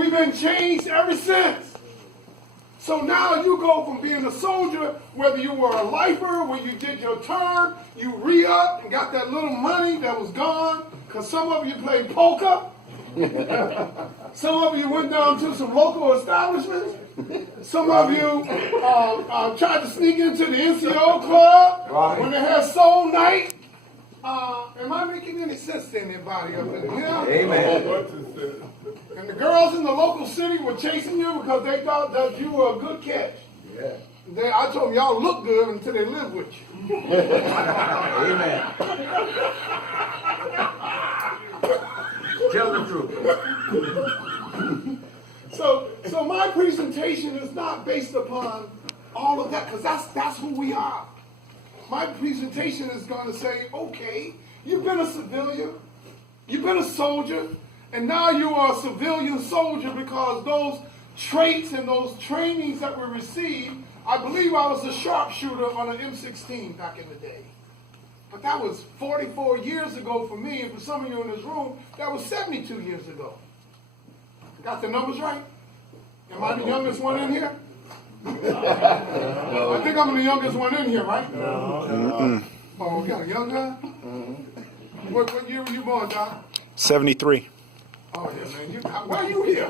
we've been changed ever since. So now you go from being a soldier, whether you were a lifer, when you did your term, you re-upped and got that little money that was gone, because some of you played poker. Some of you went down to some local establishments. Some of you tried to sneak into the NCO club when they had soul night. Am I making any sense to anybody up in here? Amen. And the girls in the local city were chasing you because they thought that you were a good catch. Yeah. I told them y'all look good until they live with you. Amen. Tell the truth. So my presentation is not based upon all of that, because that's who we are. My presentation is going to say, okay, you've been a civilian, you've been a soldier, and now you are a civilian soldier because those traits and those trainings that we received. I believe I was a sharpshooter on an M16 back in the day. But that was 44 years ago for me, and for some of you in this room, that was 72 years ago. Got the numbers right? Am I the youngest one in here? I think I'm the youngest one in here, right? No. Oh, we got a young guy? What year were you born, John? 73. Oh, yeah, man. Why are you here?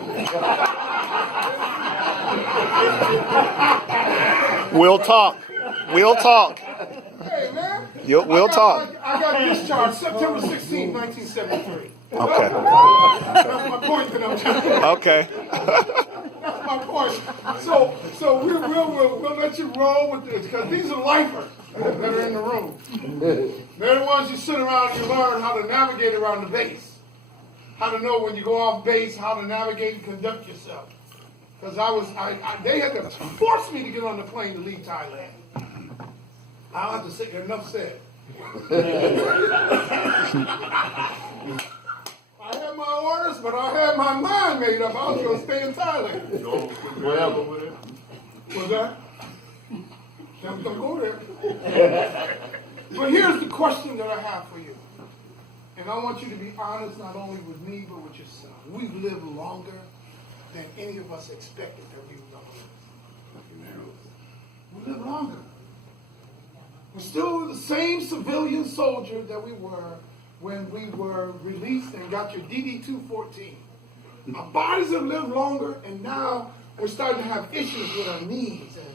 We'll talk. We'll talk. Hey, man. We'll talk. I got discharged September 16, 1973. Okay. That's my point that I'm telling. Okay. That's my point. So we'll let you roll with this, because these are lifers that are in the room. They're the ones you sit around and you learn how to navigate around the base. How to know when you go off base, how to navigate and conduct yourself. Because they had to force me to get on the plane to leave Thailand. I don't have to say enough said. I had my orders, but I had my mind made up. I was going to stay in Thailand. What's that? Don't go there. But here's the question that I have for you. And I want you to be honest not only with me, but with yourself. We've lived longer than any of us expected that we would live. We live longer. We're still the same civilian soldier that we were when we were released and got your DD-214. Our bodies have lived longer, and now we're starting to have issues with our knees and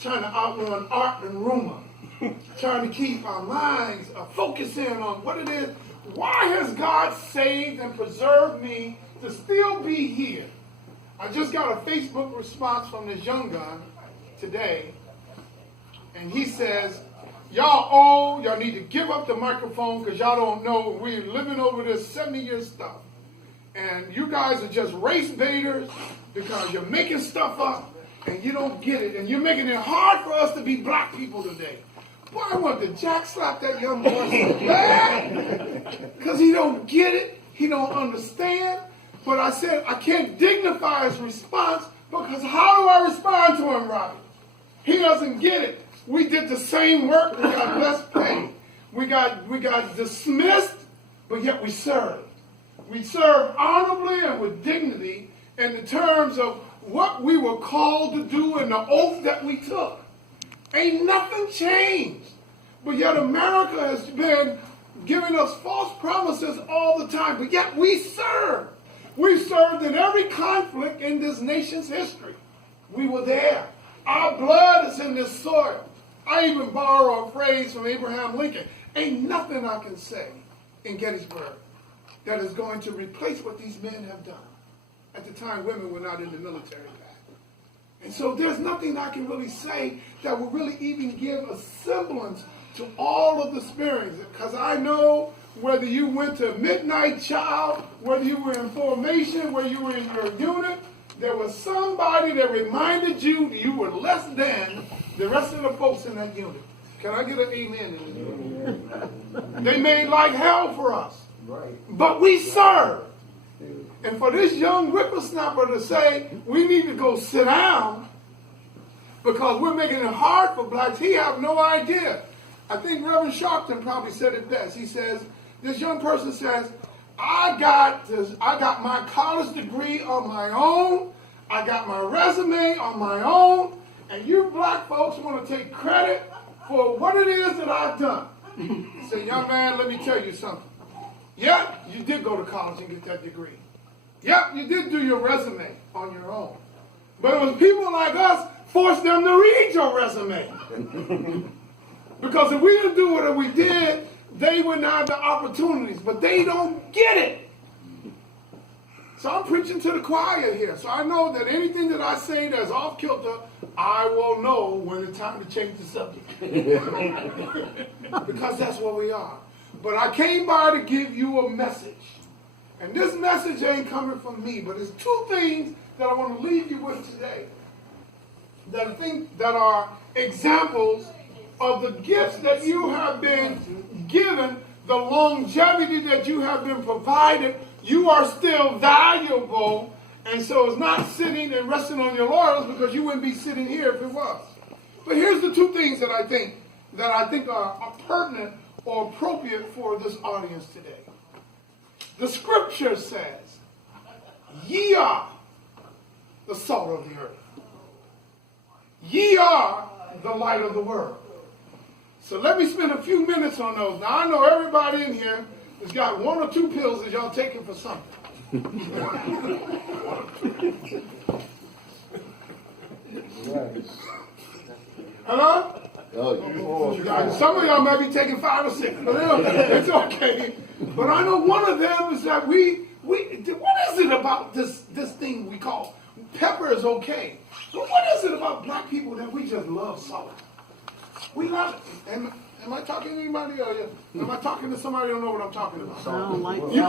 trying to outrun art and rumor, trying to keep our minds focusing on what it is. Why has God saved and preserved me to still be here? I just got a Facebook response from this young guy today, and he says, y'all need to give up the microphone because y'all don't know we're living over this 70-year stuff. And you guys are just race baiters because you're making stuff up and you don't get it. And you're making it hard for us to be black people today. Boy, I want to jack slap that young boy so bad because he don't get it. He don't understand. But I said I can't dignify his response because how do I respond to him, Robbie? He doesn't get it. We did the same work. We got less pay. We got dismissed, but yet we served. We served honorably and with dignity in the terms of what we were called to do and the oath that we took. Ain't nothing changed. But yet America has been giving us false promises all the time. But yet we serve. We served in every conflict in this nation's history. We were there. Our blood is in this soil. I even borrow a phrase from Abraham Lincoln. Ain't nothing I can say in Gettysburg that is going to replace what these men have done. At the time, women were not in the military back. And so there's nothing I can really say that will really even give a semblance to all of the experience. Because I know whether you went to Midnight Child, whether you were in formation, whether you were in your unit, there was somebody that reminded you that you were less than the rest of the folks in that unit. Can I get an amen in this room? They made like hell for us. Right. But we served. And for this young whippersnapper to say, we need to go sit down because we're making it hard for blacks, he have no idea. I think Reverend Sharpton probably said it best. He says, this young person says, I got my college degree on my own. I got my resume on my own. And you black folks want to take credit for what it is that I've done. Say, young man, let me tell you something. Yeah, you did go to college and get that degree. Yep, you did do your resume on your own. But it was people like us forced them to read your resume. Because if we didn't do what we did, they wouldn't have the opportunities. But they don't get it. So I'm preaching to the choir here. So I know that anything that I say that's off kilter, I will know when it's time to change the subject. Because that's what we are. But I came by to give you a message. And this message ain't coming from me, but it's two things that I want to leave you with today. That I think that are examples of the gifts that you have been given, the longevity that you have been provided. You are still valuable, and so it's not sitting and resting on your laurels, because you wouldn't be sitting here if it was. But here's the two things that I think are pertinent or appropriate for this audience today. The scripture says, ye are the salt of the earth. Ye are the light of the world. So let me spend a few minutes on those. Now I know everybody in here has got one or two pills that y'all taking for something. Hello? Some of y'all might be taking 5 or 6, but it's okay. But I know one of them is that what is it about this thing we call pepper is okay? But what is it about black people that we just love salt? We love it. Am I talking to anybody, or am I talking to somebody who don't know what I'm talking about? You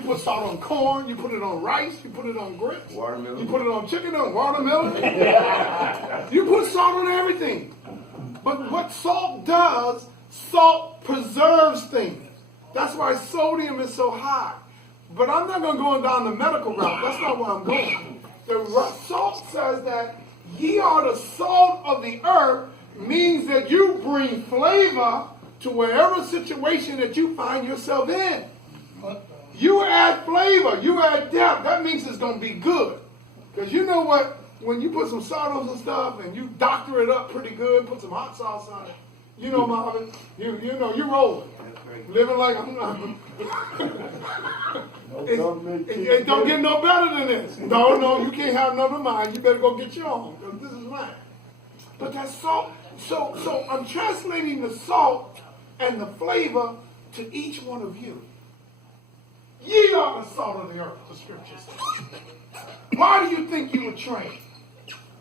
put salt on corn, you put it on rice, you put it on grits, Watermelon. you put it on chicken, on watermelon. You put salt on everything. But what salt does, salt preserves things. That's why sodium is so high. But I'm not going to go down the medical route. That's not where I'm going. The salt says that ye are the salt of the earth, means that you bring flavor to wherever situation that you find yourself in. You add flavor, you add depth. That means it's going to be good. Because you know what? When you put some salt on some stuff and you doctor it up pretty good, put some hot sauce on it, you know, Marvin, you know, you're rolling. Living like I'm not. It don't get no better than this. No, you can't have none of mine. You better go get your own, because this is mine. But that salt, so I'm translating the salt and the flavor to each one of you. Ye are the salt of the earth, the scripture says. Why do you think you were trained?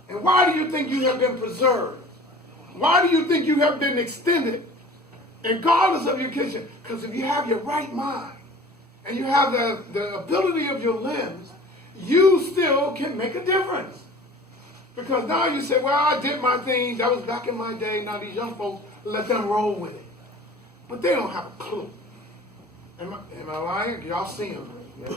And why do you think you have been preserved? Why do you think you have been extended? Regardless of your condition. Because if you have your right mind and you have the ability of your limbs, you still can make a difference. Because now you say, well, I did my thing. That was back in my day. Now these young folks, let them roll with it. But they don't have a clue. Am I lying? Y'all see them.